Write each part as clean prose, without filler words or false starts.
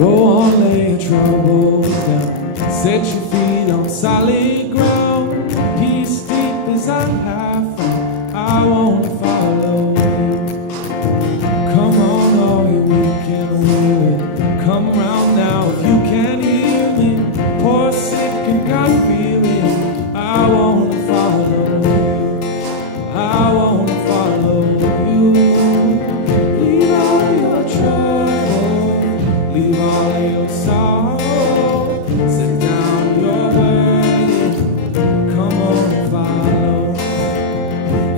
Go on, lay your troubles down. Set your feet on solid ground. Peace deep as I have found. I won't follow you. Come on, all you weak and weary. Come around now if you can hear me. Poor, sick, and God-fearing. I won't follow you. I won't follow you. Leave all your trouble. Leave all of your sorrow. Sit down your burden. Come on, follow.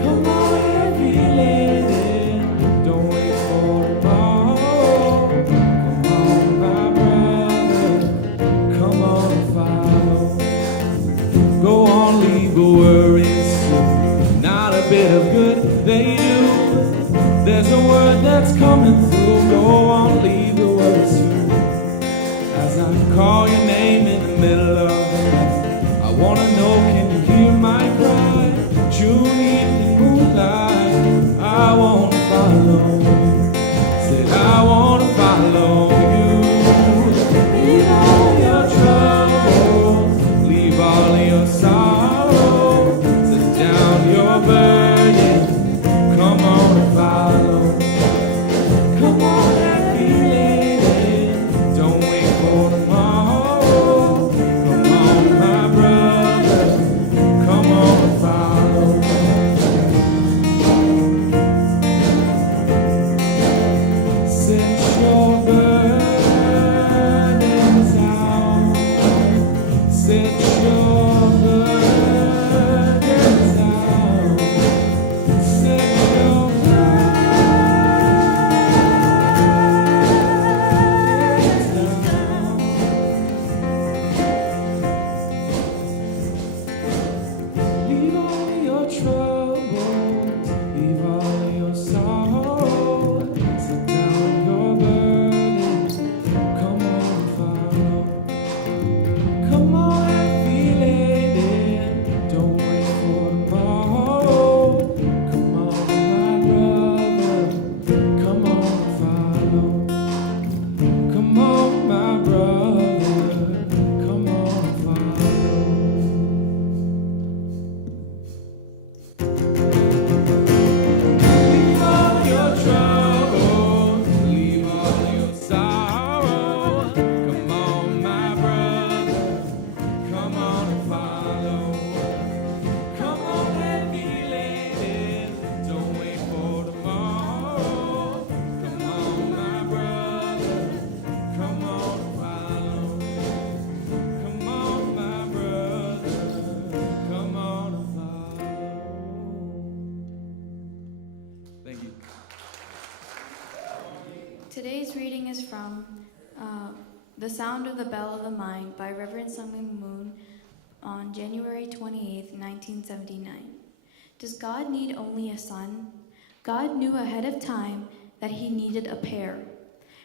Come on, heavy laden. Don't wait for tomorrow. Come on, my brother. Come on, follow. Go on, leave the worries soon. Not a bit of good they do. There's a word that's coming through. Go on, leave the worries soon. As I call your name in the middle of the night, I wanna know, can you hear my cry? June evening moonlight, I wanna follow you. Said I wanna follow you. Leave all your troubles, leave all your sorrow. Sit down your burden, come on and follow. Come on and be late, don't wait for tomorrow. Come on, my brother, come on and follow. Set your burdens out. Set your burdens out. Set your burdens out. Leave all your troubles, leave all your sorrow. Sit down your burdens, come on, follow. Come on and feel it, don't wait for tomorrow. Come on, my brother, come on, follow. Come on, my brother, come on, follow. Leave all your troubles, leave all your sorrow. Come on, my brother, come on and follow. Come on and be late, don't wait for tomorrow. Come on, my brother, come on and follow. Come on, my brother, come on and follow. Thank you. Today's reading is from The Sound of the Bell of the Mind by Reverend Sungmin Moon on January 28, 1979. Does God need only a son? God knew ahead of time that he needed a pair,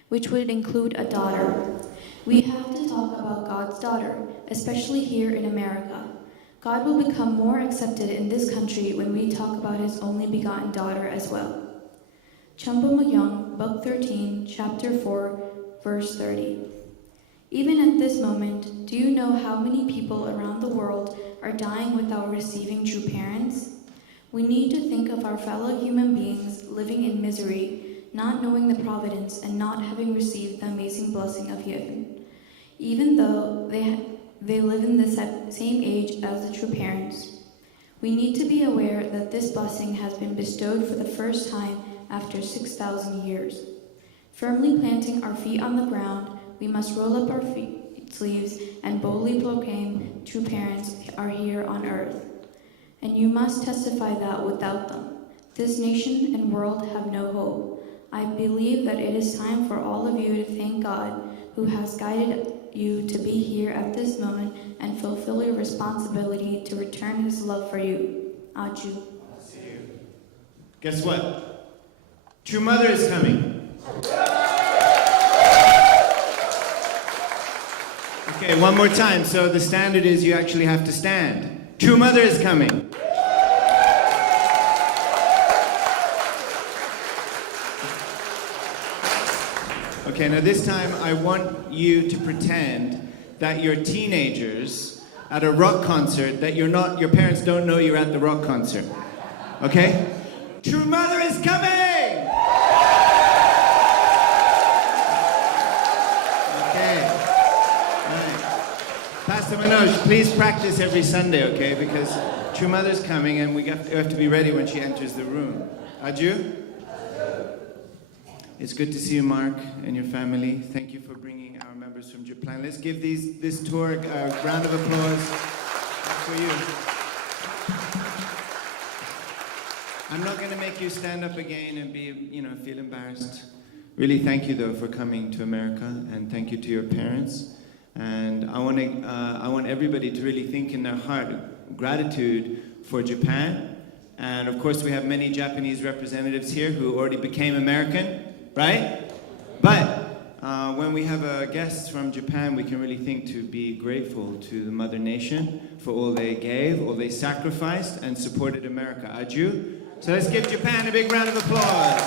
which would include a daughter. We have to talk about God's daughter, especially here in America. God will become more accepted in this country when we talk about his only begotten daughter as well. Chumbo Myung, Book 13, Chapter 4, Verse 30. Even at this moment, do you know how many people around the world are dying without receiving true parents? We need to think of our fellow human beings living in misery, not knowing the providence and not having received the amazing blessing of heaven, even though they live in the same age as the true parents. We need to be aware that this blessing has been bestowed for the first time after 6,000 years. Firmly planting our feet on the ground, we must roll up our sleeves and boldly proclaim true parents are here on earth. And you must testify that without them, this nation and world have no hope. I believe that it is time for all of you to thank God, who has guided you to be here at this moment and fulfill your responsibility to return his love for you. Aju. Guess what? True Mother is coming. Okay, one more time. So the standard is you actually have to stand. True Mother is coming. Okay, now this time I want you to pretend that you're teenagers at a rock concert, that your parents don't know you're at the rock concert. Okay? True Mother is coming! Okay. Right. Pastor Manoj, please practice every Sunday, okay? Because True Mother's coming and we have to be ready when she enters the room. Aju? It's good to see you, Mark, and your family. Thank you for bringing our members from Japan. Let's give this tour a round of applause for you. I'm not going to make you stand up again and feel embarrassed. Really, thank you, though, for coming to America, and thank you to your parents. And I want everybody to really think in their heart gratitude for Japan. And of course, we have many Japanese representatives here who already became American. Right? But when we have guests from Japan, we can really think to be grateful to the Mother Nation for all they gave, all they sacrificed, and supported America. Aju? So let's give Japan a big round of applause.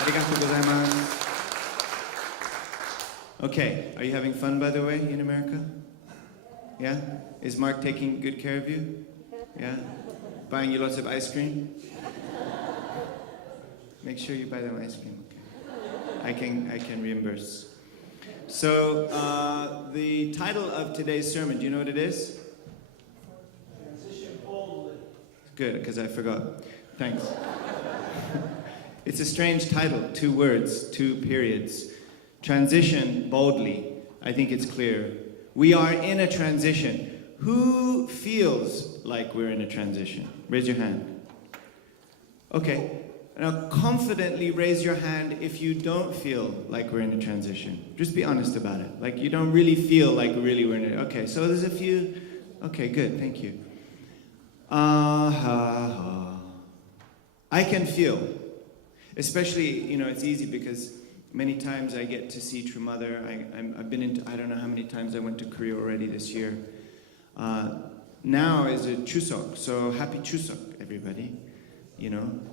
Arigatou gozaimasu. Okay, are you having fun, by the way, in America? Yeah? Is Mark taking good care of you? Yeah? Buying you lots of ice cream? Make sure you buy them ice cream, okay? I can reimburse. So, the title of today's sermon, do you know what it is? Transition boldly. Good, because I forgot. Thanks. It's a strange title, 2 words, 2 periods. Transition boldly. I think it's clear. We are in a transition. Who feels like we're in a transition? Raise your hand. Okay. Now, confidently raise your hand if you don't feel like we're in a transition. Just be honest about it. Like, you don't really feel like we're in it. Okay, so there's a few. Okay, good, thank you. I can feel. Especially, it's easy because many times I get to see True Mother. I've been into, I don't know how many times I went to Korea already this year. Now is a Chuseok, so happy Chuseok, everybody.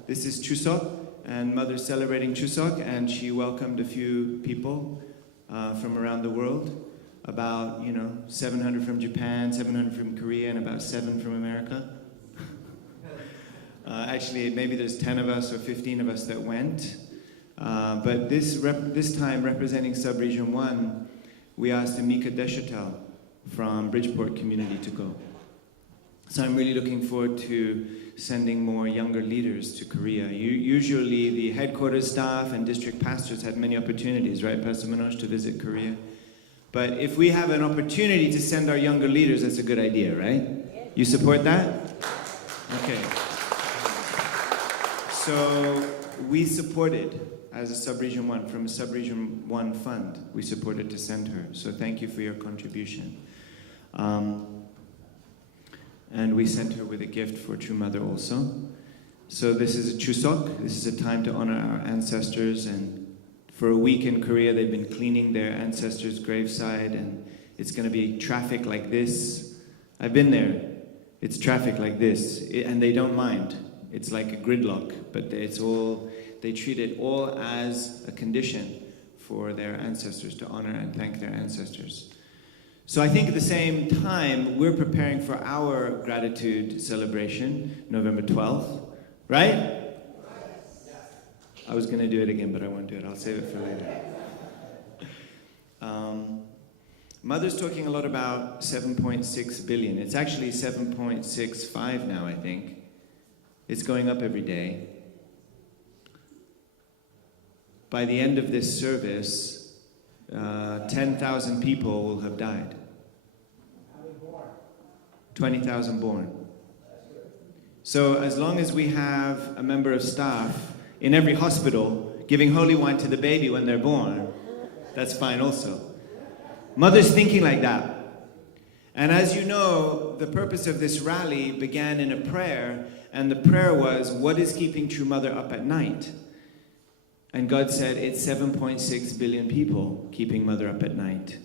This is Chuseok, and Mother's celebrating Chuseok, and she welcomed a few people from around the world. About, 700 from Japan, 700 from Korea, and about 7 from America. Actually, maybe there's 10 of us or 15 of us that went. But this time, representing Sub-Region 1, we asked Amika Deshotel from Bridgeport Community to go. So I'm really looking forward to sending more younger leaders to Korea. Usually the headquarters staff and district pastors had many opportunities, right, Pastor Manoj, to visit Korea? But if we have an opportunity to send our younger leaders, that's a good idea, right? You support that? Okay. So we supported, as a Sub-Region 1, from a Sub-Region 1 fund, we supported to send her. So thank you for your contribution. And we sent her with a gift for True Mother also. So this is a Chuseok. This is a time to honor our ancestors. And for a week in Korea, they've been cleaning their ancestors' graveside. And it's going to be traffic like this. I've been there. It's traffic like this. And they don't mind. It's like a gridlock. But they treat it all as a condition for their ancestors, to honor and thank their ancestors. So I think at the same time, we're preparing for our gratitude celebration, November 12th, right? I was going to do it again, but I won't do it. I'll save it for later. Mother's talking a lot about 7.6 billion. It's actually 7.65 now, I think. It's going up every day. By the end of this service, 10,000 people will have died. 20,000 born. So as long as we have a member of staff in every hospital giving holy wine to the baby when they're born, that's fine also. Mother's thinking like that. And as you know, the purpose of this rally began in a prayer, and the prayer was, what is keeping True Mother up at night? And God said, it's 7.6 billion people keeping Mother up at night.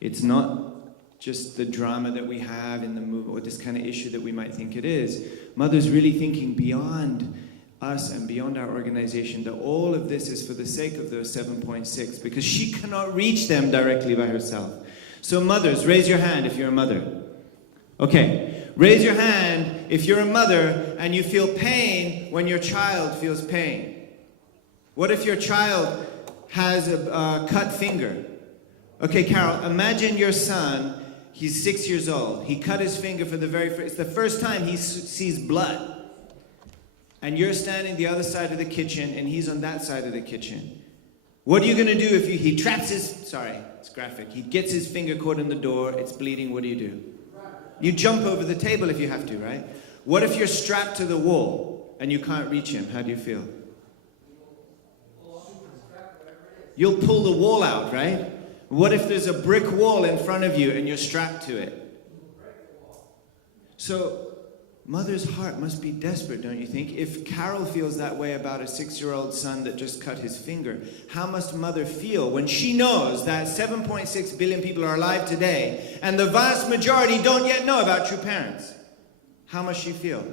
It's not just the drama that we have in the movie, or this kind of issue that we might think it is. Mother's really thinking beyond us and beyond our organization that all of this is for the sake of those 7.6, because she cannot reach them directly by herself. So mothers, raise your hand if you're a mother. Okay, raise your hand if you're a mother and you feel pain when your child feels pain. What if your child has a cut finger? Okay, Carol, imagine your son, he's 6 years old. He cut his finger for the very first, it's the first time he sees blood. And you're standing the other side of the kitchen and he's on that side of the kitchen. What are you going to do if he traps his, sorry, it's graphic. He gets his finger caught in the door, it's bleeding, what do? You jump over the table if you have to, right? What if you're strapped to the wall and you can't reach him? How do you feel? You'll pull the wall out, right? What if there's a brick wall in front of you and you're strapped to it? So, mother's heart must be desperate, don't you think? If Carol feels that way about a 6-year-old son that just cut his finger, how must mother feel when she knows that 7.6 billion people are alive today and the vast majority don't yet know about true parents? How must she feel?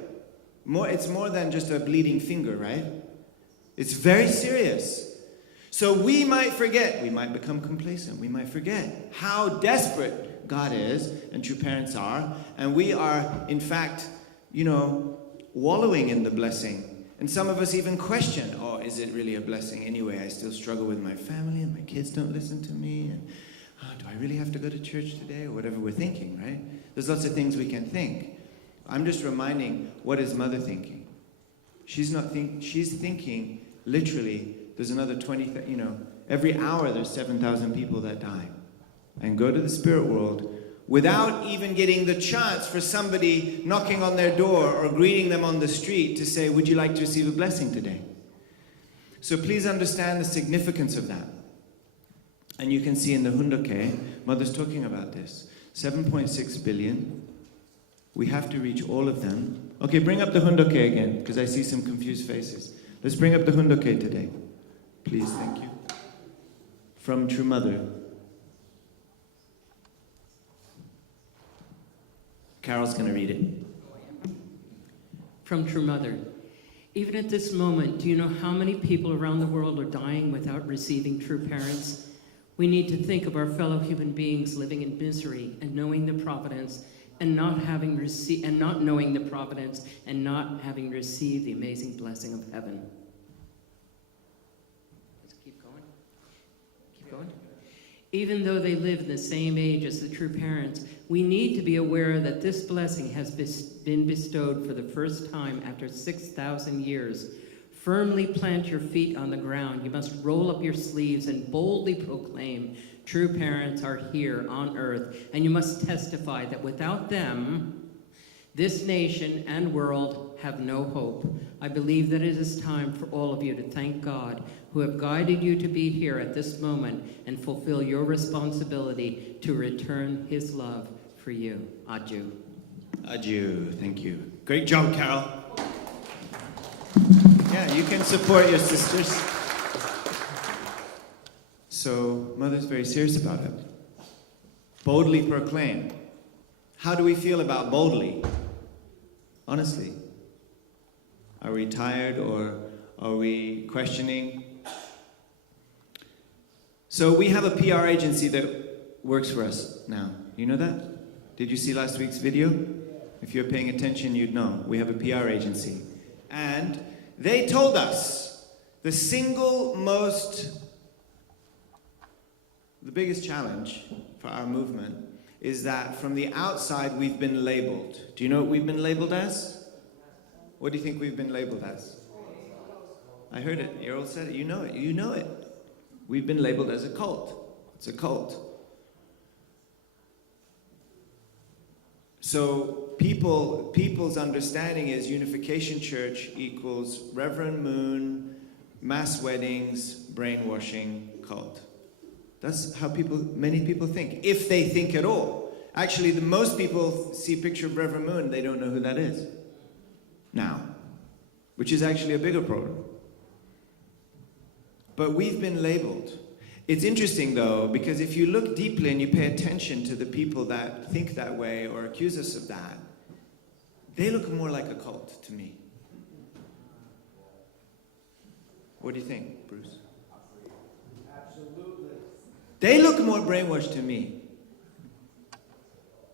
It's more than just a bleeding finger, right? It's very serious. So we might forget, we might become complacent, we might forget how desperate God is and true parents are, and we are, in fact, wallowing in the blessing. And some of us even question, oh, is it really a blessing anyway? I still struggle with my family and my kids don't listen to me. And do I really have to go to church today? Or whatever we're thinking, right? There's lots of things we can think. I'm just reminding, what is mother thinking? She's thinking, literally, there's another 20, every hour there's 7,000 people that die and go to the spirit world without even getting the chance for somebody knocking on their door or greeting them on the street to say, would you like to receive a blessing today? So please understand the significance of that. And you can see in the Hundoke, Mother's talking about this. 7.6 billion. We have to reach all of them. Okay, bring up the Hundoke again, because I see some confused faces. Let's bring up the Hundoke today. Please, thank you. From True Mother. Carol's going to read it. From True Mother. Even at this moment, do you know how many people around the world are dying without receiving true parents? We need to think of our fellow human beings living in misery and knowing the providence and not knowing the providence and not having received the amazing blessing of heaven. Let's keep going. Keep going. Even though they live in the same age as the true parents, we need to be aware that this blessing has been bestowed for the first time after 6,000 years. Firmly plant your feet on the ground. You must roll up your sleeves and boldly proclaim, true parents are here on earth, and you must testify that without them, this nation and world have no hope. I believe that it is time for all of you to thank God, who have guided you to be here at this moment and fulfill your responsibility to return his love for you. Adieu. Adieu. Thank you. Great job, Carol. Yeah, you can support your sisters. So, Mother's very serious about it. Boldly proclaim. How do we feel about boldly? Honestly. Are we tired or are we questioning? So we have a PR agency that works for us now. You know that? Did you see last week's video? If you're paying attention, you'd know. We have a PR agency. And they told us the biggest challenge for our movement is that from the outside we've been labeled. Do you know what we've been labeled as? What do you think we've been labeled as? I heard it. Errol said it. You know it. You know it. We've been labeled as a cult. It's a cult. So people's understanding is Unification Church equals Reverend Moon, mass weddings, brainwashing, cult. That's how many people think, if they think at all. Actually, most people see a picture of Reverend Moon, they don't know who that is now, which is actually a bigger problem. But we've been labeled. It's interesting, though, because if you look deeply and you pay attention to the people that think that way or accuse us of that, they look more like a cult to me. What do you think, Bruce? Absolutely. They look more brainwashed to me.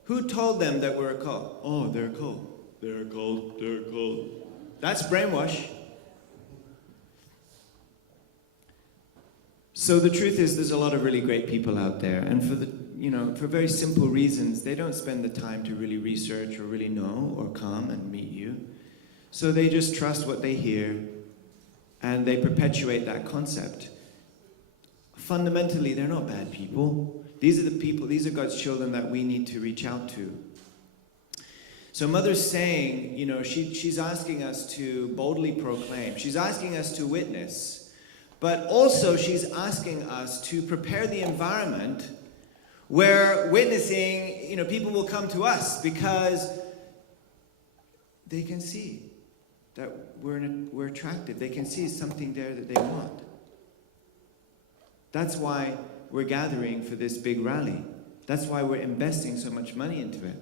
Who told them that we're a cult? Oh, they're a cult. They're a cult. They're a cult. That's brainwash. So the truth is, there's a lot of really great people out there, and for very simple reasons, they don't spend the time to really research or really know or come and meet you. So they just trust what they hear, and they perpetuate that concept. Fundamentally, they're not bad people. These are the people, these are God's children that we need to reach out to. So Mother's saying, she's asking us to boldly proclaim. She's asking us to witness. But also she's asking us to prepare the environment where witnessing, people will come to us because they can see that we're attractive. They can see something there that they want. That's why we're gathering for this big rally. That's why we're investing so much money into it.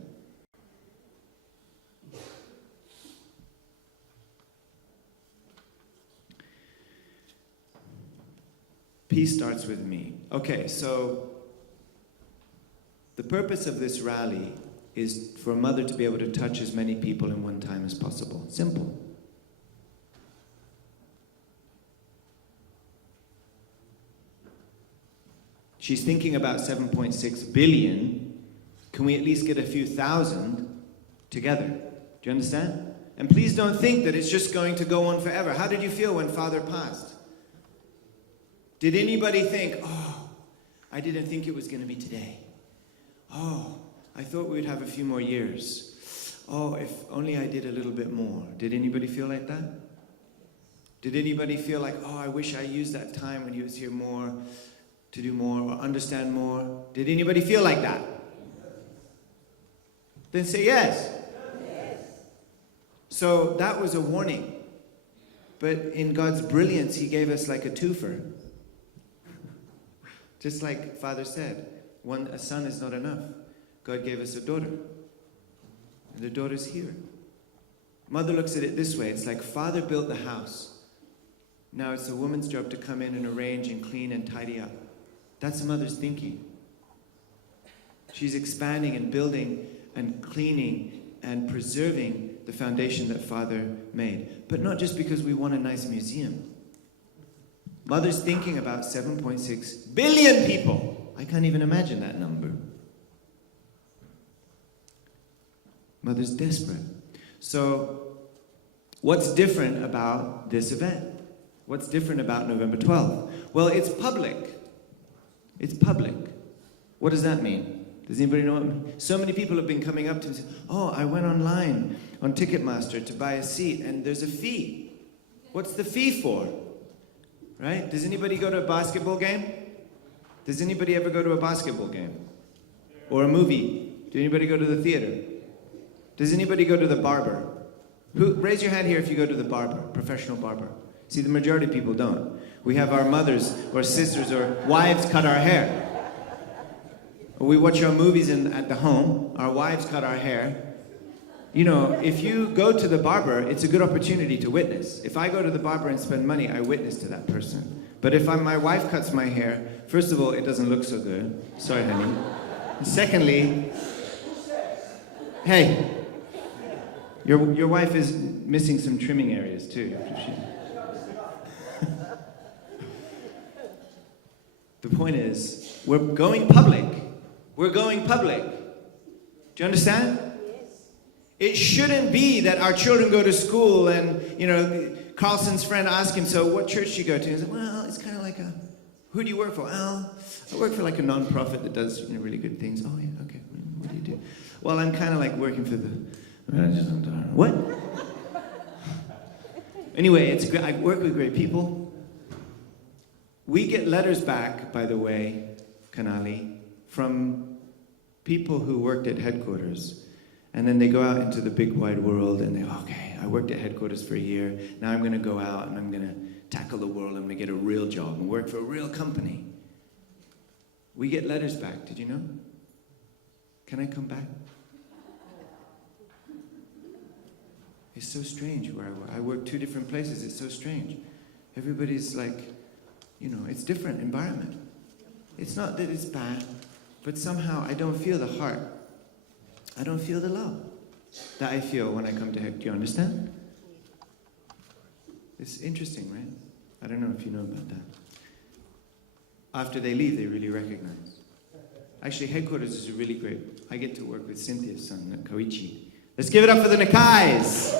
Peace starts with me. Okay, so the purpose of this rally is for Mother to be able to touch as many people in one time as possible. Simple. She's thinking about 7.6 billion. Can we at least get a few thousand together? Do you understand? And please don't think that it's just going to go on forever. How did you feel when Father passed? Did anybody think, I didn't think it was going to be today. I thought we would have a few more years. If only I did a little bit more. Did anybody feel like that? Did anybody feel like, I wish I used that time when he was here more to do more or understand more? Did anybody feel like that? Then say yes. So that was a warning. But in God's brilliance, he gave us like a twofer. Just like Father said, a son is not enough. God gave us a daughter. And the daughter's here. Mother looks at it this way. It's like Father built the house. Now it's the woman's job to come in and arrange and clean and tidy up. That's Mother's thinking. She's expanding and building and cleaning and preserving the foundation that Father made. But not just because we want a nice museum. Mother's thinking about 7.6 billion people. I can't even imagine that number. Mother's desperate. So, what's different about this event? What's different about November 12th? Well, it's public. It's public. What does that mean? Does anybody know what it means? So many people have been coming up to me and saying, I went online on Ticketmaster to buy a seat and there's a fee. What's the fee for? Right? Does anybody go to a basketball game? Does anybody ever go to a basketball game? Or a movie? Does anybody go to the theater? Does anybody go to the barber? Raise your hand here if you go to the barber, professional barber. See, the majority of people don't. We have our mothers or sisters or wives cut our hair. Or we watch our movies at the home, our wives cut our hair. If you go to the barber, it's a good opportunity to witness. If I go to the barber and spend money, I witness to that person. But if my wife cuts my hair, first of all, it doesn't look so good. Sorry, honey. And secondly, hey, your wife is missing some trimming areas too. The point is, we're going public. We're going public. Do you understand? It shouldn't be that our children go to school and, Carlson's friend asked him, so what church do you go to? He said, well, it's kind of like who do you work for? Well, I work for like a non-profit that does really good things. Oh, yeah, okay. What do you do? Well, I'm kind of like working for the... What? Anyway, it's great. I work with great people. We get letters back, by the way, Kanali, from people who worked at headquarters. And then they go out into the big wide world and I worked at headquarters for a year. Now I'm going to go out and I'm going to tackle the world. I'm going to get a real job and work for a real company. We get letters back. Did you know? Can I come back? It's so strange where I work. I work 2 different places. It's so strange. Everybody's like, you know, it's different environment. It's not that it's bad, but somehow I don't feel the heart. I don't feel the love that I feel when I come to Hek. Do you understand? It's interesting, right? I don't know if you know about that. After they leave, they really recognize. Actually, headquarters is really great. I get to work with Cynthia's son, Koichi. Let's give it up for the Nakais!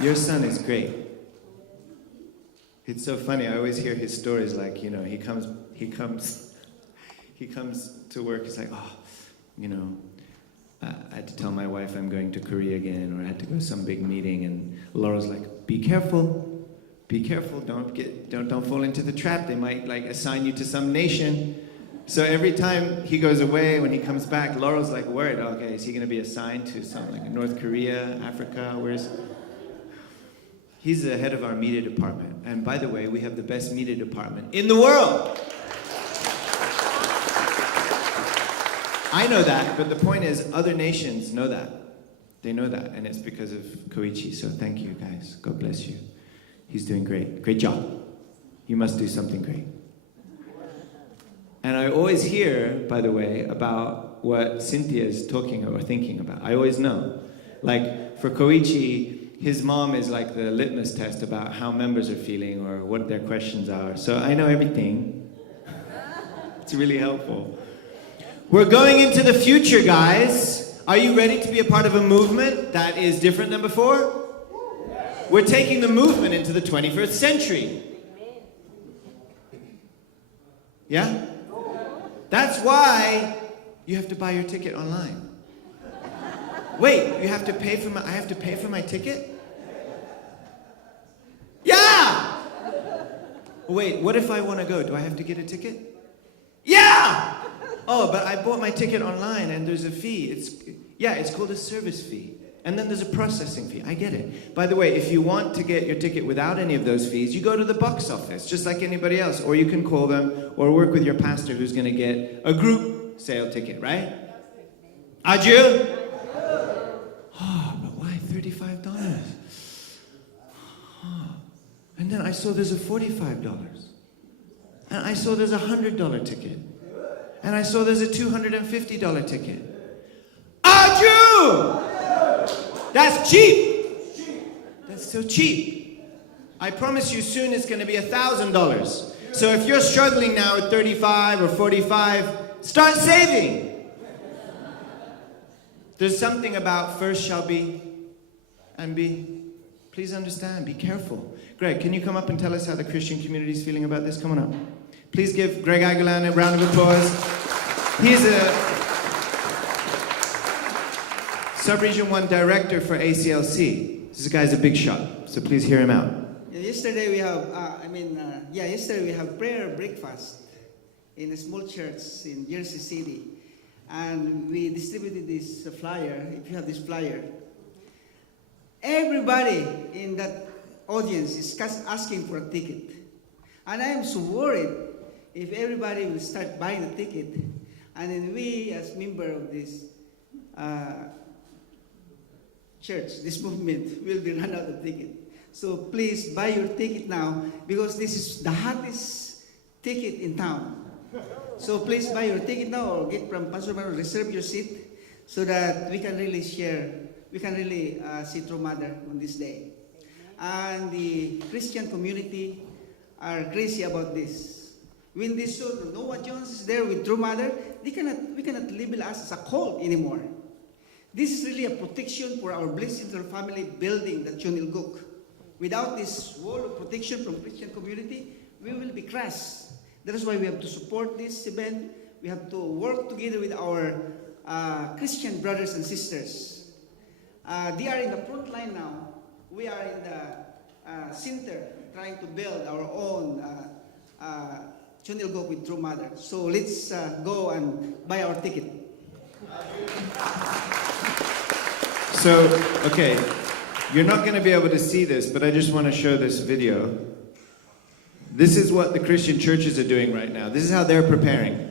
Your son is great. It's so funny. I always hear his stories like, you know, he comes to work. He's like, oh, you know, I had to tell my wife I'm going to Korea again, or I had to go to some big meeting, and Laura's like, be careful, don't fall into the trap. They might like assign you to some nation. So every time he goes away, when he comes back, Laura's like worried. Okay, is he going to be assigned to something like North Korea, Africa? Where's? He's the head of our media department, and by the way, we have the best media department in the world. I know that, but the point is, other nations know that. They know that, and it's because of Koichi. So thank you, guys. God bless you. He's doing great. Great job. You must do something great. And I always hear, by the way, about what Cynthia is talking or thinking about. I always know. Like, for Koichi, his mom is like the litmus test about how members are feeling or what their questions are. So I know everything. It's really helpful. We're going into the future, guys. Are you ready to be a part of a movement that is different than before? We're taking the movement into the 21st century. Yeah? That's why you have to buy your ticket online. Wait, you have to pay for I have to pay for my ticket? Yeah! Wait, what if I want to go? Do I have to get a ticket? Yeah! Oh, but I bought my ticket online and there's a fee. It's called a service fee. And then there's a processing fee. I get it. By the way, if you want to get your ticket without any of those fees, you go to the box office, just like anybody else. Or you can call them or work with your pastor who's going to get a group sale ticket, right? Adieu? Oh, but why $35? Oh. And then I saw there's a $45. And I saw there's a $100 ticket. And I saw there's a $250 ticket. Adieu! That's cheap. That's so cheap. I promise you soon it's going to be $1,000. So if you're struggling now at 35 or 45, start saving. There's something about first shall be and be. Please understand, be careful. Greg, can you come up and tell us how the Christian community is feeling about this? Come on up. Please give Greg Aguilan a round of applause. He's a Sub-Region 1 Director for ACLC. This guy's a big shot, so please hear him out. Yesterday we have prayer breakfast in a small church in Jersey City. And we distributed this flyer, if you have this flyer. Everybody in that audience is asking for a ticket. And I am so worried if everybody will start buying a ticket, and then we, as member of this church, this movement, will be run out of ticket. So please buy your ticket now, because this is the hottest ticket in town. So please buy your ticket now, or get from Pastor Manuel, reserve your seat, so that we can really share, we can really see True Mother on this day. And the Christian community are crazy about this. When they saw Noah Jones is there with True Mother, we cannot label us as a cult anymore. This is really a protection for our Blessed Central Family building, the Chunilguk. Without this wall of protection from Christian community, we will be crushed. That is why we have to support this event. We have to work together with our Christian brothers and sisters. They are in the front line now. We are in the center, trying to build our own Chunilguk with True Mother. So let's go and buy our ticket. So, okay, you're not going to be able to see this, but I just want to show this video. This is what the Christian churches are doing right now. This is how they're preparing.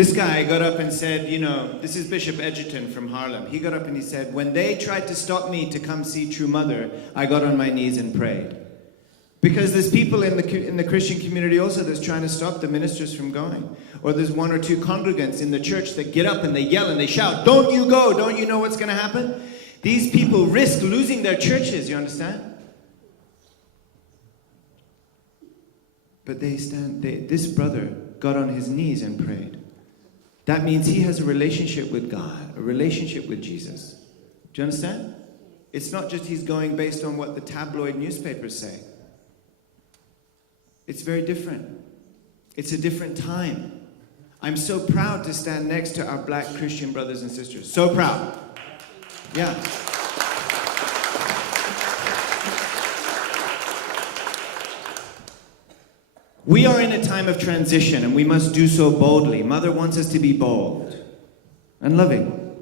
This guy got up and said, you know, this is Bishop Edgerton from Harlem. He got up and he said, when they tried to stop me to come see True Mother, I got on my knees and prayed. Because there's people in the Christian community also that's trying to stop the ministers from going. Or there's one or two congregants in the church that get up and they yell and they shout, don't you go, don't you know what's going to happen? These people risk losing their churches, you understand? But this brother got on his knees and prayed. That means he has a relationship with God, a relationship with Jesus. Do you understand? It's not just he's going based on what the tabloid newspapers say. It's very different. It's a different time. I'm so proud to stand next to our black Christian brothers and sisters. So proud. Yeah. We are in a time of transition and we must do so boldly. Mother wants us to be bold and loving.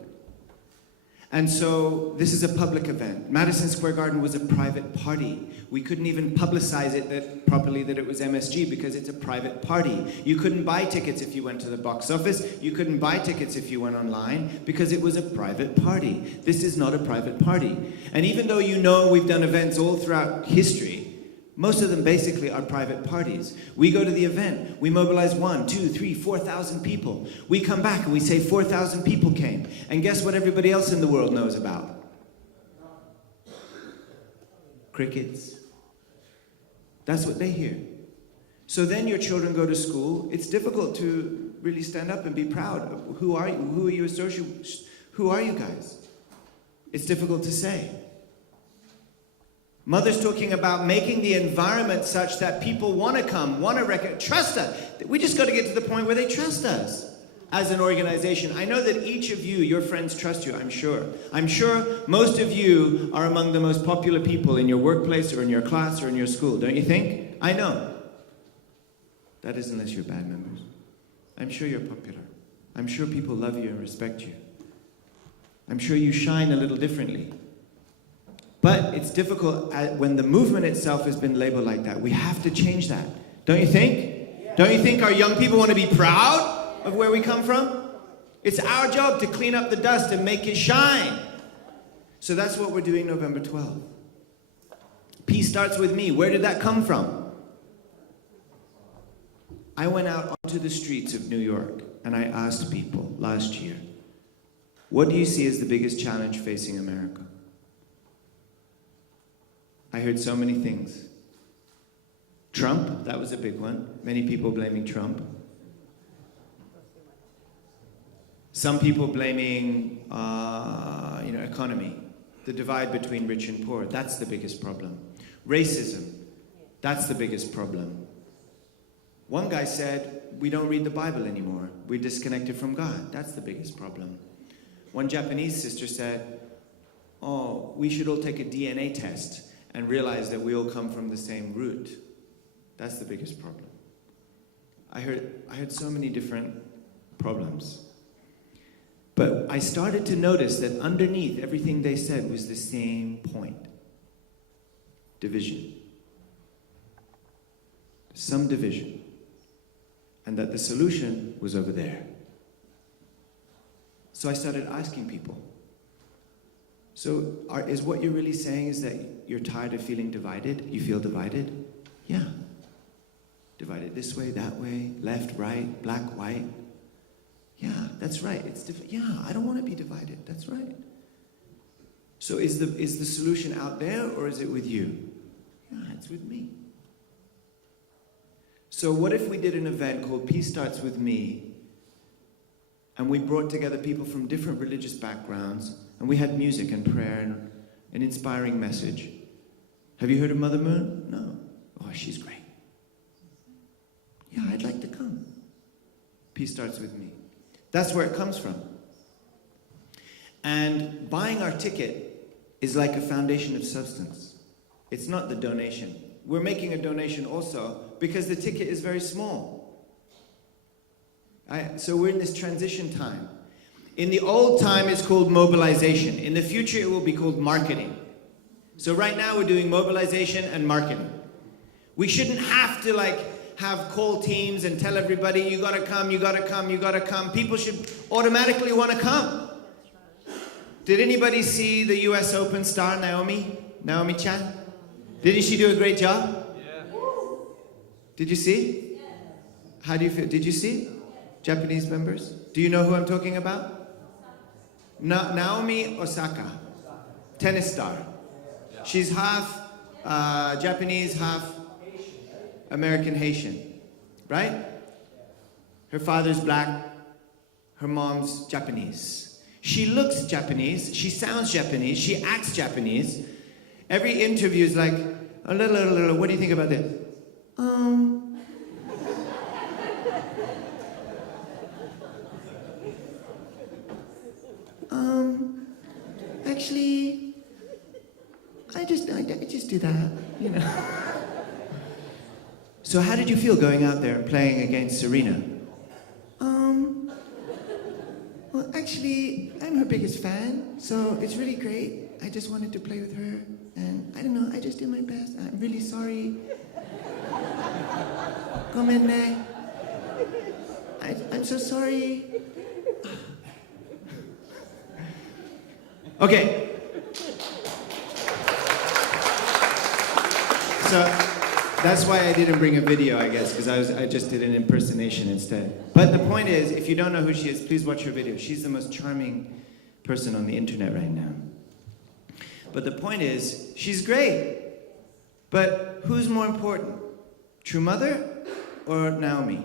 And so this is a public event. Madison Square Garden was a private party. We couldn't even publicize it properly that it was MSG because it's a private party. You couldn't buy tickets if you went to the box office. You couldn't buy tickets if you went online because it was a private party. This is not a private party. And even though you know we've done events all throughout history, most of them basically are private parties. We go to the event, we mobilize 1, 2, 3, 4,000 people. We come back and we say 4,000 people came. And guess what everybody else in the world knows about? Crickets. That's what they hear. So then your children go to school. It's difficult to really stand up and be proud of who are you? Who are you associated? Who are you guys? It's difficult to say. Mother's talking about making the environment such that people want to come, want to trust us. We just got to get to the point where they trust us as an organization. I know that each of you, your friends trust you, I'm sure. I'm sure most of you are among the most popular people in your workplace or in your class or in your school, don't you think? I know. That is unless you're bad members. I'm sure you're popular. I'm sure people love you and respect you. I'm sure you shine a little differently. But it's difficult when the movement itself has been labeled like that. We have to change that. Don't you think? Don't you think our young people want to be proud of where we come from? It's our job to clean up the dust and make it shine. So that's what we're doing November 12th. Peace starts with me. Where did that come from? I went out onto the streets of New York and I asked people last year, what do you see as the biggest challenge facing America? I heard so many things. Trump, that was a big one. Many people blaming Trump. Some people blaming, economy, the divide between rich and poor. That's the biggest problem. Racism, that's the biggest problem. One guy said, we don't read the Bible anymore. We're disconnected from God. That's the biggest problem. One Japanese sister said, oh, we should all take a DNA test and realize that we all come from the same root. That's the biggest problem. I heard so many different problems. But I started to notice that underneath everything they said was the same point. Division. Some division. And that the solution was over there. So I started asking people, so is what you're really saying is that you're tired of feeling divided? You feel divided? Yeah. Divided this way, that way, left, right, black, white. Yeah, that's right. Yeah, I don't want to be divided. That's right. So is the solution out there or is it with you? Yeah, it's with me. So what if we did an event called Peace Starts With Me, and we brought together people from different religious backgrounds, and we had music and prayer and an inspiring message. Have you heard of Mother Moon? No. Oh, she's great. Yeah, I'd like to come. Peace starts with me. That's where it comes from. And buying our ticket is like a foundation of substance. It's not the donation. We're making a donation also because the ticket is very small. So we're in this transition time. In the old time, it's called mobilization. In the future, it will be called marketing. So right now, we're doing mobilization and marketing. We shouldn't have to have call teams and tell everybody, you gotta come, you gotta come, you gotta come. People should automatically want to come. Did anybody see the US Open star, Naomi Chan? Didn't she do a great job? Yeah. Did you see? How do you feel? Did you see? Japanese members? Do you know who I'm talking about? Naomi Osaka, tennis star. She's half Japanese, half American Haitian, right? Her father's black, her mom's Japanese. She looks Japanese, she sounds Japanese, she acts Japanese. Every interview is like, a little, what do you think about this? Actually, I just do that, you know. So how did you feel going out there and playing against Serena? Well, actually, I'm her biggest fan, so it's really great. I just wanted to play with her, and I don't know, I just did my best. I'm really sorry. Gomenne. I'm so sorry. Okay. So that's why I didn't bring a video, I guess, because I just did an impersonation instead. But the point is, if you don't know who she is, please watch her video. She's the most charming person on the internet right now. But the point is, she's great. But who's more important? True Mother or Naomi?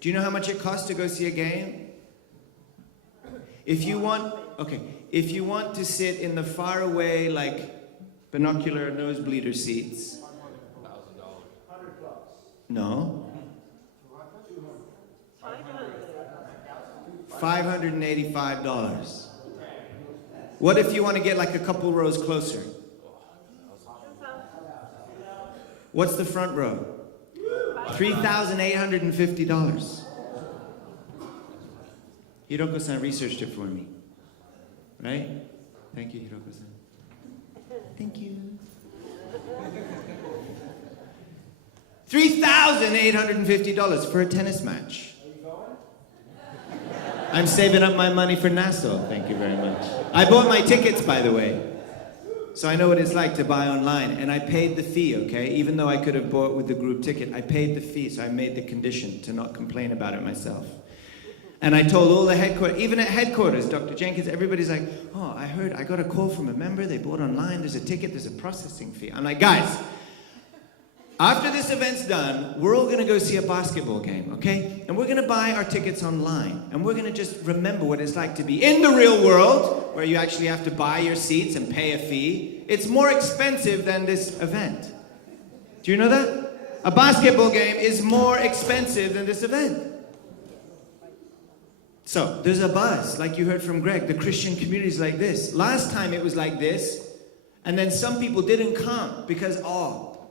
Do you know how much it costs to go see a game? If you want to sit in the far away, like, binocular nosebleeder seats. No. $585. What if you want to get like a couple rows closer? What's the front row? $3,850. Hiroko-san researched it for me. Right? Thank you, Hiroko-san. Thank you. $3,850 for a tennis match. I'm saving up my money for Nassau. Thank you very much. I bought my tickets, by the way. So I know what it's like to buy online. And I paid the fee, okay? Even though I could have bought with the group ticket, I paid the fee. So I made the condition to not complain about it myself. And I told all the headquarters, even at headquarters, Dr. Jenkins, everybody's like, oh, I heard, I got a call from a member, they bought online, there's a ticket, there's a processing fee. I'm like, guys, after this event's done, we're all gonna go see a basketball game, okay? And we're gonna buy our tickets online. And we're gonna just remember what it's like to be in the real world, where you actually have to buy your seats and pay a fee. It's more expensive than this event. Do you know that? A basketball game is more expensive than this event. So, there's a buzz, like you heard from Greg. The Christian community is like this. Last time it was like this, and then some people didn't come because,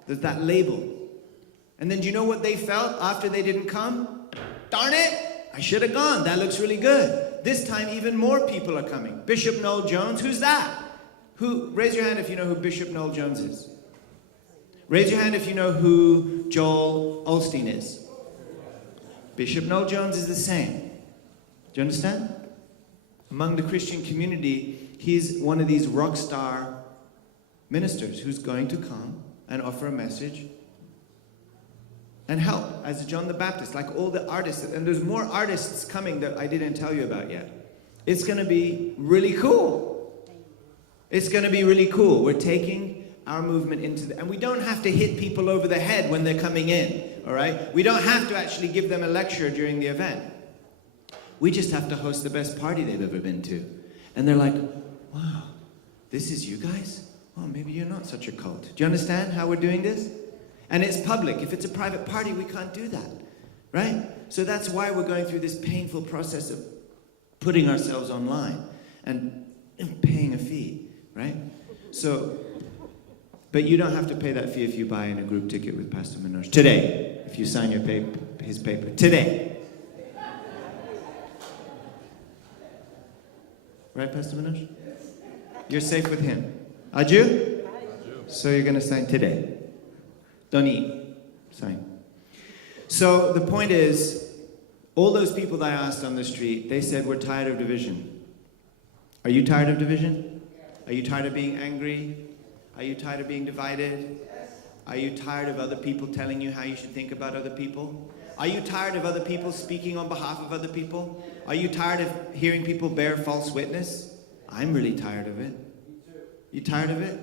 there's that label. And then do you know what they felt after they didn't come? Darn it, I should have gone. That looks really good. This time, even more people are coming. Bishop Noel Jones, who's that? Raise your hand if you know who Bishop Noel Jones is. Raise your hand if you know who Joel Osteen is. Bishop Noel Jones is the same. Do you understand? Among the Christian community, he's one of these rock star ministers who's going to come and offer a message and help, as John the Baptist, like all the artists. And there's more artists coming that I didn't tell you about yet. It's going to be really cool. It's going to be really cool. We're taking our movement into and we don't have to hit people over the head when they're coming in, all right? We don't have to actually give them a lecture during the event. We just have to host the best party they've ever been to. And they're like, wow, this is you guys? Oh, maybe you're not such a cult. Do you understand how we're doing this? And it's public. If it's a private party, we can't do that, right? So that's why we're going through this painful process of putting ourselves online and paying a fee, right? So, but you don't have to pay that fee if you buy in a group ticket with Pastor Manoj. Today, if you sign his paper. Today. Right, Pastor Manoj? You're safe with him. Are you? So you're going to sign today. Don't eat. Sorry. So the point is, all those people that I asked on the street, they said, we're tired of division. Are you tired of division? Are you tired of being angry? Are you tired of being divided? Are you tired of other people telling you how you should think about other people? Are you tired of other people speaking on behalf of other people? Are you tired of hearing people bear false witness? I'm really tired of it. You tired of it?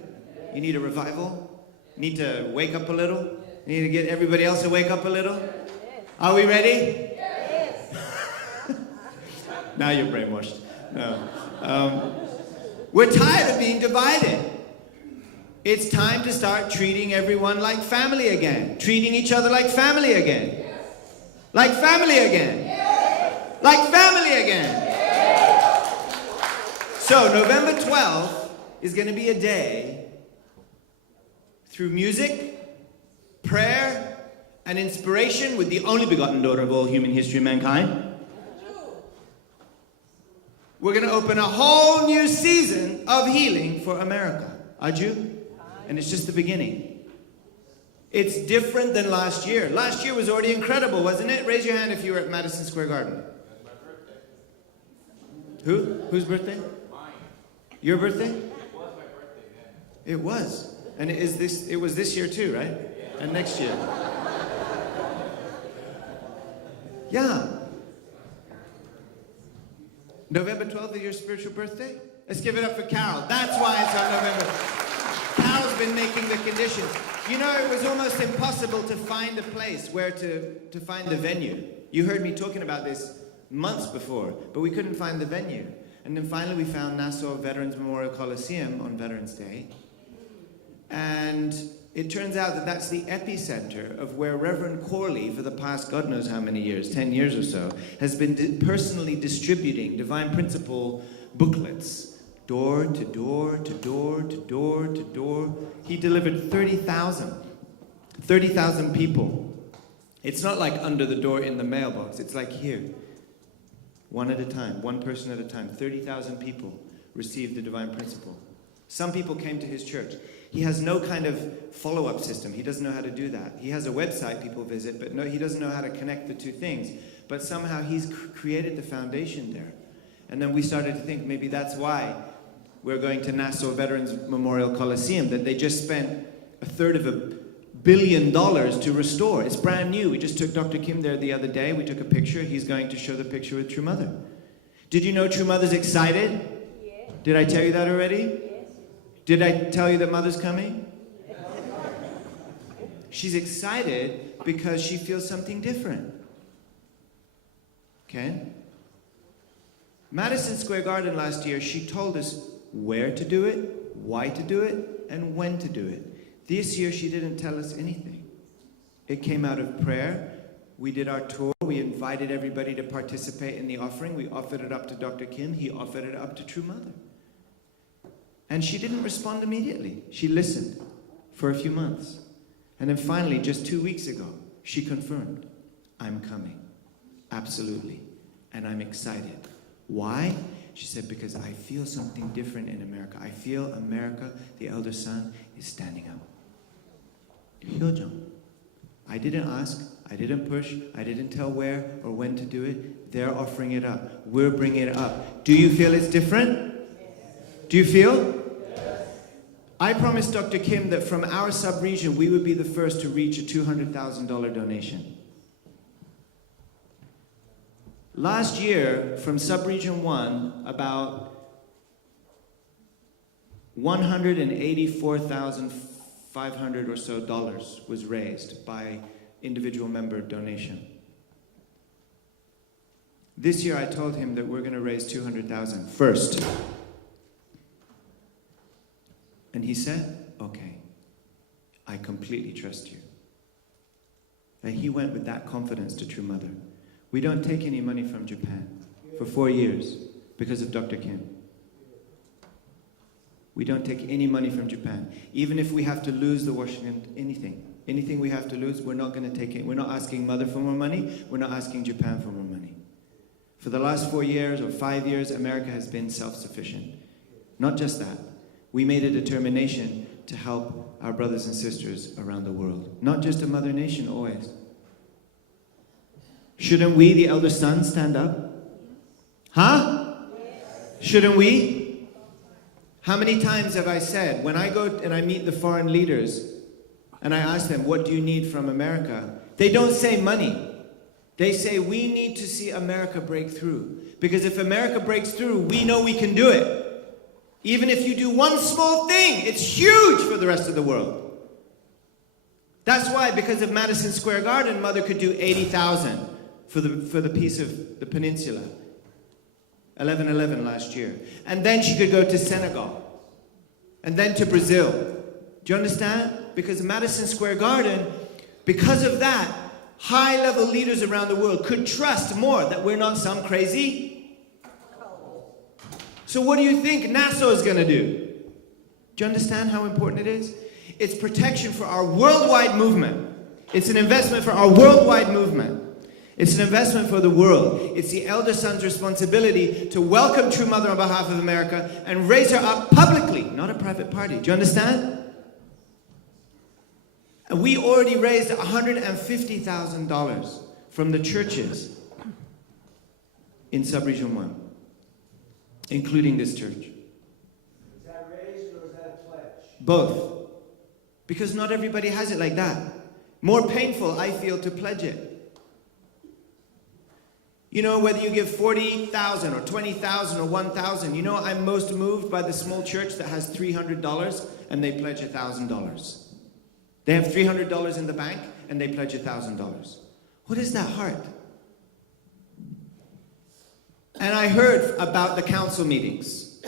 You need a revival? You need to wake up a little? You need to get everybody else to wake up a little? Are we ready? Now you're brainwashed. No. We're tired of being divided. It's time to start treating everyone like family again. Treating each other like family again. Like family again. Like family again. So November 12th is going to be a day through music, prayer, and inspiration with the only begotten daughter of all human history, mankind. We're going to open a whole new season of healing for America. Aju? And it's just the beginning. It's different than last year. Last year was already incredible, wasn't it? Raise your hand if you were at Madison Square Garden. That's my birthday. Who? Whose birthday? Mine. Your birthday? It was my birthday, man. It was. And it was this year too, right? And next year. Yeah. November 12th is your spiritual birthday? Let's give it up for Carol. That's why it's on November. Carol's been making the conditions. You know, it was almost impossible to find a place where to find the venue. You heard me talking about this months before, but we couldn't find the venue. And then finally we found Nassau Veterans Memorial Coliseum on Veterans Day. And it turns out that that's the epicenter of where Reverend Corley, for the past God knows how many years, 10 years or so, has been personally distributing Divine Principle booklets. Door to door to door to door to door. He delivered 30,000 people. It's not like under the door in the mailbox. It's like here. One at a time, one person at a time. 30,000 people received the Divine Principle. Some people came to his church. He has no kind of follow-up system. He doesn't know how to do that. He has a website people visit, but no, he doesn't know how to connect the two things. But somehow he's created the foundation there. And then we started to think maybe that's why we're going to Nassau Veterans Memorial Coliseum, that they just spent $350 million to restore. It's brand new. We just took Dr. Kim there the other day. We took a picture. He's going to show the picture with True Mother. Did you know True Mother's excited? Yes. Did I tell you that already? Yes. Did I tell you that Mother's coming? She's excited because she feels something different. Okay? Madison Square Garden last year, she told us where to do it, why to do it, and when to do it. This year, she didn't tell us anything. It came out of prayer. We did our tour. We invited everybody to participate in the offering. We offered it up to Dr. Kim. He offered it up to True Mother. And she didn't respond immediately. She listened for a few months. And then finally, just 2 weeks ago, she confirmed, I'm coming. Absolutely. And I'm excited. Why? She said, because I feel something different in America. I feel America, the elder son, is standing up. Hyojong. I didn't ask, I didn't push, I didn't tell where or when to do it. They're offering it up. We're bringing it up. Do you feel it's different? Do you feel? I promised Dr. Kim that from our sub-region, we would be the first to reach a $200,000 donation. Last year, from Sub-Region 1, about $184,500 or so was raised by individual member donation. This year, I told him that we're going to raise $200,000 first. And he said, okay, I completely trust you. And he went with that confidence to True Mother. We don't take any money from Japan for 4 years because of Dr. Kim. We don't take any money from Japan. Even if we have to lose the Washington, anything we have to lose, we're not going to take it. We're not asking Mother for more money. We're not asking Japan for more money. For the last 4 years or 5 years, America has been self-sufficient. Not just that. We made a determination to help our brothers and sisters around the world. Not just a mother nation always. Shouldn't we, the elder sons, stand up? Huh? Shouldn't we? How many times have I said, when I go and I meet the foreign leaders, and I ask them, what do you need from America? They don't say money. They say, we need to see America break through. Because if America breaks through, we know we can do it. Even if you do one small thing, it's huge for the rest of the world. That's why, because of Madison Square Garden, Mother could do 80,000 for the piece of the peninsula. 11/11 last year. And then she could go to Senegal. And then to Brazil. Do you understand? Because Madison Square Garden, because of that, high-level leaders around the world could trust more that we're not some crazy. So what do you think Nassau is going to do? Do you understand how important it is? It's protection for our worldwide movement. It's an investment for our worldwide movement. It's an investment for the world. It's the elder son's responsibility to welcome True Mother on behalf of America and raise her up publicly, not a private party. Do you understand? And we already raised $150,000 from the churches in Sub-Region 1, including this church. Is that raised or is that a pledge? Both. Because not everybody has it like that. More painful, I feel, to pledge it. You know, whether you give 40,000 or 20,000 or 1,000, you know, I'm most moved by the small church that has $300 and they pledge $1,000. They have $300 in the bank and they pledge $1,000. What is that heart? And I heard about the council meetings.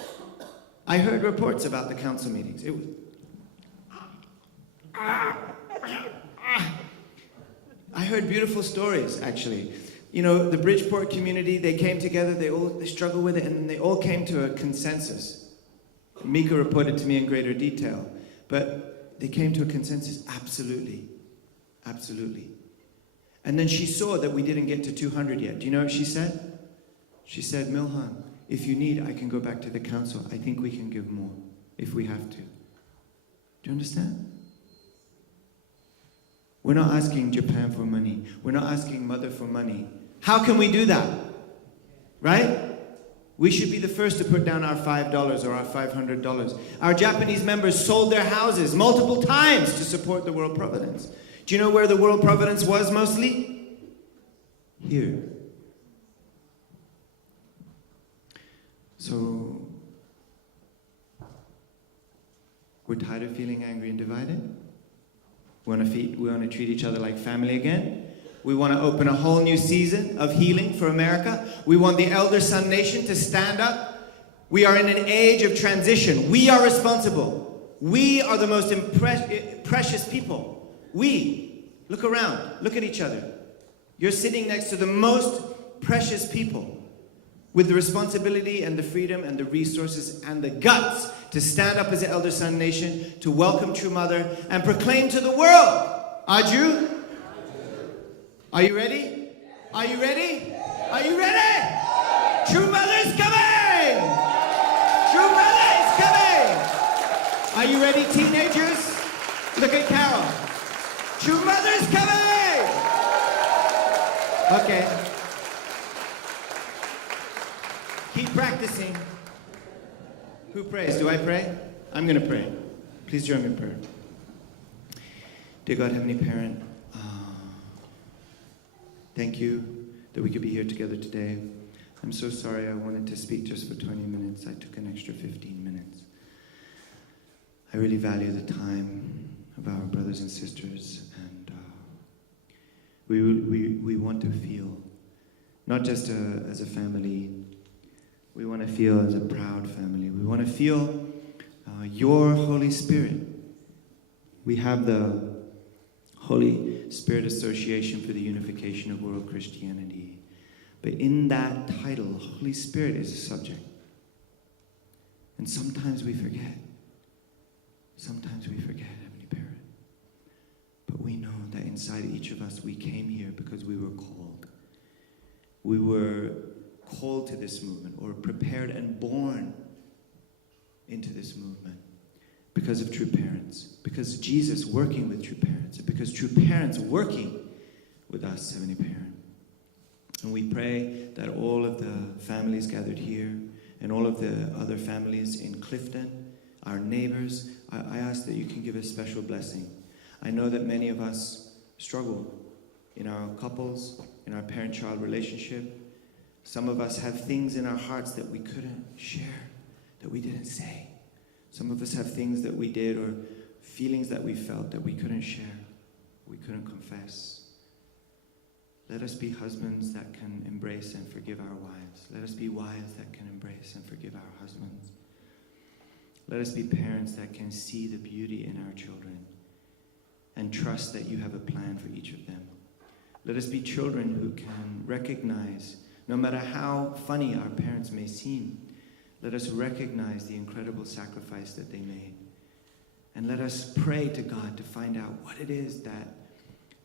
I heard reports about the council meetings. It was... I heard beautiful stories, actually. You know, the Bridgeport community, they came together, they struggled with it, and they all came to a consensus. Mika reported to me in greater detail. But they came to a consensus, absolutely. Absolutely. And then she saw that we didn't get to 200 yet. Do you know what she said? She said, Milhan, if you need, I can go back to the council. I think we can give more, if we have to. Do you understand? We're not asking Japan for money. We're not asking Mother for money. How can we do that? Right? We should be the first to put down our $5 or our $500. Our Japanese members sold their houses multiple times to support the World Providence. Do you know where the World Providence was mostly? Here. So, we're tired of feeling angry and divided? We want to treat each other like family again. We want to open a whole new season of healing for America. We want the Elder Son Nation to stand up. We are in an age of transition. We are responsible. We are the most precious people. We. Look around. Look at each other. You're sitting next to the most precious people with the responsibility and the freedom and the resources and the guts to stand up as the Elder Son Nation, to welcome True Mother, and proclaim to the world. Aju? Are you ready? Are you ready? Are you ready? True Mother is coming! True Mother is coming! Are you ready, teenagers? Look at Carol. True Mother is coming! Okay. Keep practicing. Who prays? Do I pray? I'm going to pray. Please join me in prayer. Dear God, Heavenly Parent, thank you that we could be here together today. I'm so sorry I wanted to speak just for 20 minutes. I took an extra 15 minutes. I really value the time of our brothers and sisters, and we want to feel, not just as a family, we want to feel as a proud family. We want to feel your Holy Spirit. We have the Holy Spirit Association for the Unification of World Christianity. But in that title, Holy Spirit is a subject. And sometimes we forget. Sometimes we forget, Heavenly Parent. But we know that inside each of us, we came here because we were called. We were called to this movement, or prepared and born into this movement. because of true parents, because Jesus working with true parents, and because true parents working with us, Heavenly Parent. And we pray that all of the families gathered here and all of the other families in Clifton, our neighbors, I ask that you can give a special blessing. I know that many of us struggle in our couples, in our parent-child relationship. Some of us have things in our hearts that we couldn't share, that we didn't say. Some of us have things that we did or feelings that we felt that we couldn't share, we couldn't confess. Let us be husbands that can embrace and forgive our wives. Let us be wives that can embrace and forgive our husbands. Let us be parents that can see the beauty in our children and trust that you have a plan for each of them. Let us be children who can recognize, no matter how funny our parents may seem, let us recognize the incredible sacrifice that they made. And let us pray to God to find out what it is that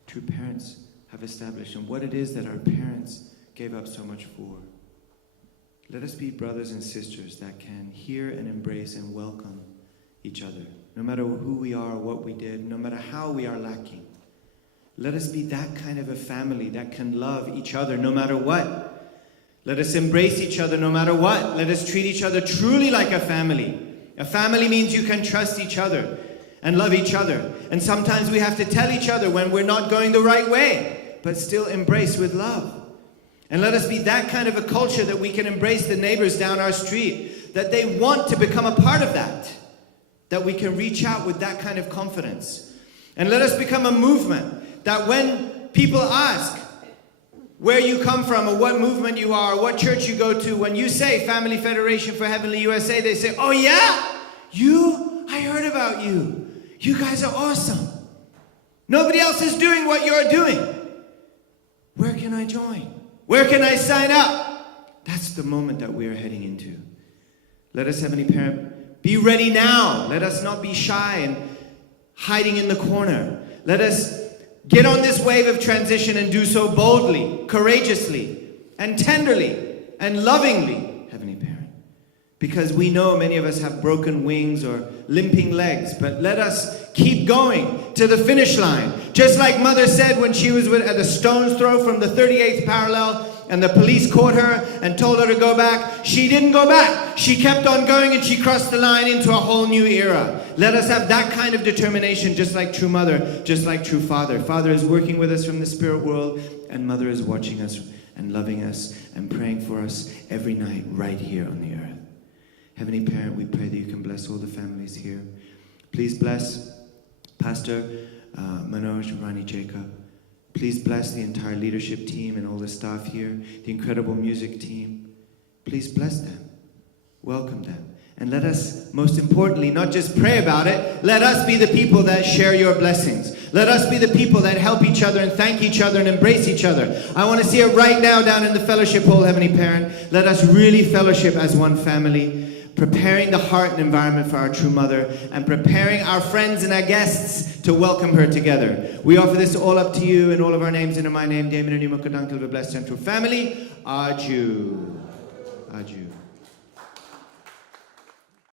true parents have established and what it is that our parents gave up so much for. Let us be brothers and sisters that can hear and embrace and welcome each other, no matter who we are, what we did, no matter how we are lacking. Let us be that kind of a family that can love each other no matter what. Let us embrace each other no matter what. Let us treat each other truly like a family. A family means you can trust each other and love each other. And sometimes we have to tell each other when we're not going the right way, but still embrace with love. And let us be that kind of a culture that we can embrace the neighbors down our street, that they want to become a part of that we can reach out with that kind of confidence. And let us become a movement that when people ask where you come from or what movement you are, or what church you go to, when you say Family Federation for Heavenly USA, they say, oh yeah, you? I heard about you. You guys are awesome. Nobody else is doing what you're doing. Where can I join? Where can I sign up? That's the moment that we are heading into. Let us, Heavenly Parent, be ready now. Let us not be shy and hiding in the corner. Let us get on this wave of transition and do so boldly, courageously, and tenderly, and lovingly, Heavenly Parent. Because we know many of us have broken wings or limping legs, but let us keep going to the finish line. Just like Mother said when she was at a stone's throw from the 38th parallel, and the police caught her and told her to go back. She didn't go back. She kept on going and she crossed the line into a whole new era. Let us have that kind of determination, just like true mother, just like true father. Father is working with us from the spirit world, and mother is watching us and loving us and praying for us every night right here on the earth. Heavenly Parent, we pray that you can bless all the families here. Please bless Pastor Manoj Rani Jacob. Please bless the entire leadership team and all the staff here, the incredible music team. Please bless them. Welcome them. And let us, most importantly, not just pray about it, let us be the people that share your blessings. Let us be the people that help each other and thank each other and embrace each other. I want to see it right now down in the fellowship hall, Heavenly Parent. Let us really fellowship as one family, preparing the heart and environment for our true mother, and preparing our friends and our guests to welcome her together. We offer this all up to you in all of our names and in my name, Damon and Imokadankal, the blessed and true family. Aju. Aju.